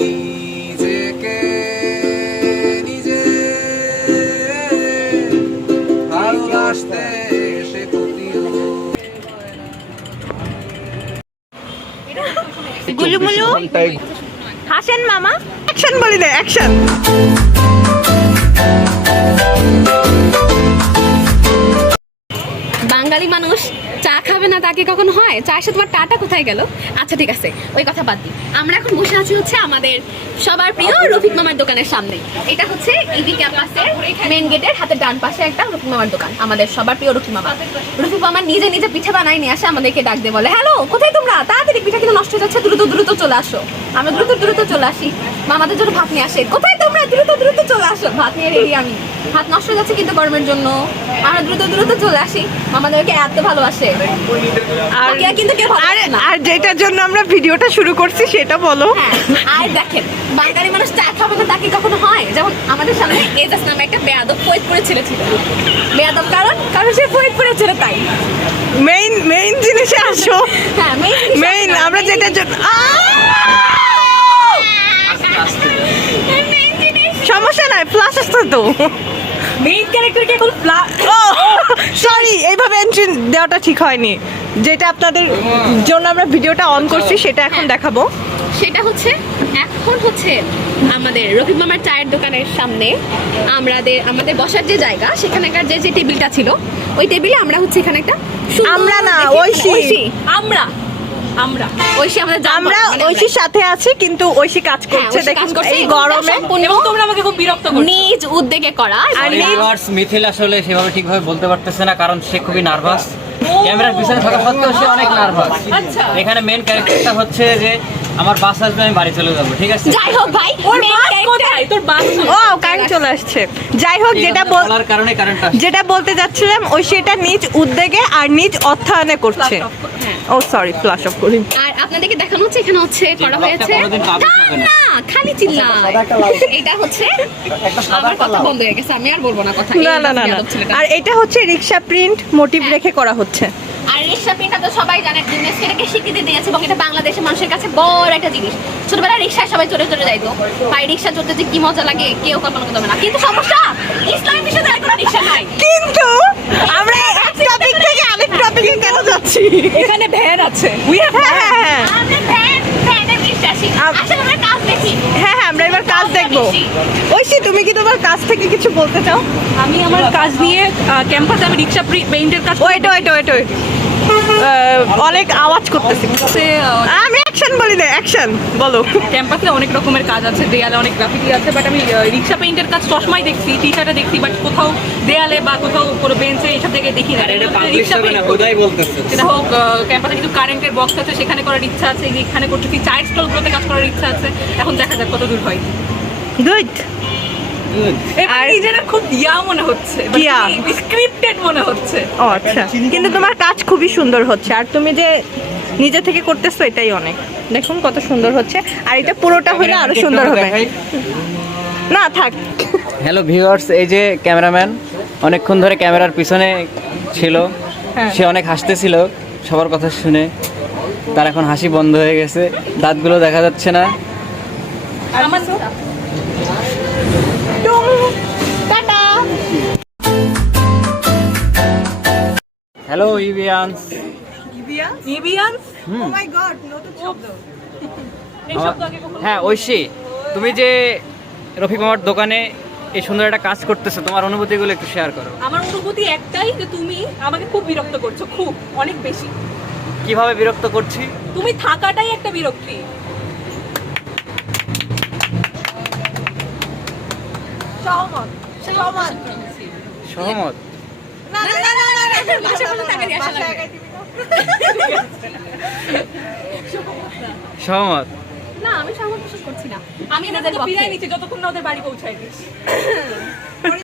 নিজেকে নিজে ভালোবাসতে গুলুমুলু হাসেন মামা, অ্যাকশন বলি দে, অ্যাকশন। বাঙালি মানুষ চা খাবে না তাকে কখনো হয়? চায়ের সাথে তোমার টাটা কোথায় গেল? আচ্ছা ঠিক আছে, ওই কথা বাদ দিই। আমরা এখন বসে আছি হচ্ছে আমাদের সবার প্রিয় রফিক মামার দোকানের সামনে। এটা হচ্ছে ইবি ক্যাম্পাসের মেন গেটের হাতে ডান পাশে একটা রফিক মামার দোকান, আমাদের সবার প্রিয় রফিক মামা। রফিক মামা নিজে নিজে পিঠা বানাই নিয়ে আসে, আমাদেরকে ডাক দিয়ে বলে, হ্যালো কোথায় তোমরা, তাড়াতাড়ি পিঠা কিন্তু নষ্ট হয়ে যাচ্ছে, দ্রুত দ্রুত চলে আসো। আমরা দ্রুত দ্রুত চলে আসি, মামাদের জন্য ভাত নিয়ে আসে, কোথায় তোমরা, দ্রুত দ্রুত চলে আসো। ভাত নিয়ে রেডি আমি, ভাত নষ্ট হয়ে যাচ্ছে কিন্তু গরমের জন্য, আমরা দ্রুত দ্রুত চলে আসি। মামাদেরকে এত ভালোবাসে, আর যেটার জন্য আমরা ভিডিওটা শুরু করছি সেটা বলো। আর দেখেন, বাঙালি মানুষ চা খাবে না তাকে কখনো হয়? যেমন আমাদের সামনে এজাজ নামে একটা বেয়াদব ফরিদপুরের ছেলে ছিল। বেয়াদব কারণ সে ফরিদপুরের ছেলে, তাই মেইন জিনিসে আসো। হ্যাঁ, মেইন আমরা যেটার জন্য সমস্যা নাই, প্লাস আসতো তো। মেইন ক্যারেক্টারকে এখন সরি, এইভাবে এন্ট্রি দেওয়াটা ঠিক হয়নি। যেটা আপনাদের জন্য আমরা ভিডিওটা অন করছি সেটা এখন দেখাবো। সেটা হচ্ছে এখন হচ্ছে আমাদের রফিক মামার চায়ের দোকানের সামনে আমাদের বসার যে জায়গা, সেখানকার যে টেবিলটা ছিল, ওই টেবিলে আমরা হচ্ছে এখানে একটা আমরা না ঐশী আমরা ঐশীর সাথে আছি, কিন্তু ঐশী কাজ করছে দেখুন এই গরমে, এবং তোমরা আমাকে খুব বিরক্ত করছো। নিজ উদ্যোগে করা। আর মিথিল আসলে সেভাবে ঠিকভাবে বলতে পারতেছে না, কারণ সে খুবই নার্ভাস। ক্যামেরার পিছনে থাকা সত্ত্বেও সে অনেক নার্ভাস। এখানে মেন ক্যারেক্টারটা হচ্ছে যে আমার বাস আসবে, আমি বাড়ি চলে যাবো, ঠিক আছে? যাই হোক ভাই, ওর বাস কোথায়? তোর বাস কারেন্ট চলে আসছে। যাই হোক, যেটা বলতে যাচ্ছিলাম, ওই সেটা নিজ উদ্যোগে আর নিজ অর্থায়নে করছে। ও সরি, ফ্ল্যাশ অফ করি। আর আপনাদেরকে দেখানো হচ্ছে এখানে হচ্ছে করা হয়েছে না, খালি চিল্লা। এটা হচ্ছে আমার কথা বন্ধ হয়ে গেছে, আমি আর বলবো না কথা। না। আর এটা হচ্ছে রিক্সা প্রিন্ট মোটিভ রেখে করা হচ্ছে। আর রিক্সা প্রিন্টটা তো সবাই জানে, ইউনেস্কো এটাকে স্বীকৃতি দিয়েছে, এবং এটা বাংলাদেশের মানুষের কাছে বড় একটা জিনিস। ছোটবেলায় রিক্সায় সবাই চড়ে চড়ে যাইতো, ভাই রিক্সা চড়তে যে কি মজা লাগে কেউ কল্পনা করতে পারে না। কিন্তু সমস্যা, ইসলামী বিশ্ববিদ্যালয়ে কোনো রিক্সা নাই। কিন্তু আমরা এক টপিক থেকে আরেক টপিকে কেন যাচ্ছি? এখানে ভ্যান আছে। আমরা ভ্যানে বিশ্বাসী। আসলে আমরা কাজ দেখি। হ্যাঁ, আমরা এবার কাজ দেখবো। ঐশী, তুমি কি তোমার কাজ থেকে কিছু বলতে চাও? আমি আমার কাজ নিয়ে ক্যাম্পাসে আমি রিক্সা পেইন্টের কাজ। ওয়েট অনেক আওয়াজ করতেছি। আমি অ্যাকশন বলি না, অ্যাকশন বলো। ক্যাম্পাসে অনেক রকমের কাজ আছে, দেয়ালে অনেক গ্রাফিটি আছে, বাট আমি রিক্সা পেইন্টের কাজ সবসময় দেখছি, টি শার্টে দেখছি, বাট কোথাও দেয়ালে বা কোথাও কোনো বেঞ্চে এইসব জায়গায় দেখি না। সেটা হোক ক্যাম্পাসে কিছু কারেন্টের বক্স আছে, সেখানে করার ইচ্ছা আছে, এখানে করতেছি, চায়ের স্টলগুলোতে কাজ করার ইচ্ছা আছে। এখন দেখা যাক কত দূর হয়। গুড। আর নিজেরা খুব মনে হচ্ছে, স্ক্রিপ্টেড মনে হচ্ছে। ও আচ্ছা, কিন্তু তোমার কাজ খুবই সুন্দর হচ্ছে, আর তুমি যে নিজে থেকে করতেছো এটাই অনেক। দেখুন কত সুন্দর হচ্ছে, আর এটা পুরোটা হলে আরো সুন্দর হবে। না থাক। হ্যালো ভিউয়ার্স, এই যে ক্যামেরাম্যান অনেকক্ষণ ধরে ক্যামেরার পিছনে ছিল, সে অনেক হাসতেছিল সবার কথা শুনে। তার এখন হাসি বন্ধ হয়ে গেছে, দাঁতগুলো দেখা যাচ্ছে না। হ্যালো ইভিয়ান্স। হ্যাঁ ঐশী, তুমি যে রফিক মামার দোকানে এই সুন্দর একটা কাজ করতেছো, তোমার অনুভূতিগুলো একটু শেয়ার করো। আমার অনুভূতি একটাই, যে তুমি আমাকে খুব বিরক্ত করছো, খুব অনেক বেশি। কিভাবে বিরক্ত করছি? তুমি থাকাটাই একটা বিরক্তি। সহমত। সহমত না, আমি সহমত করছি না। আমি যতক্ষণ না ওদের বাড়ি পৌঁছাই দিস।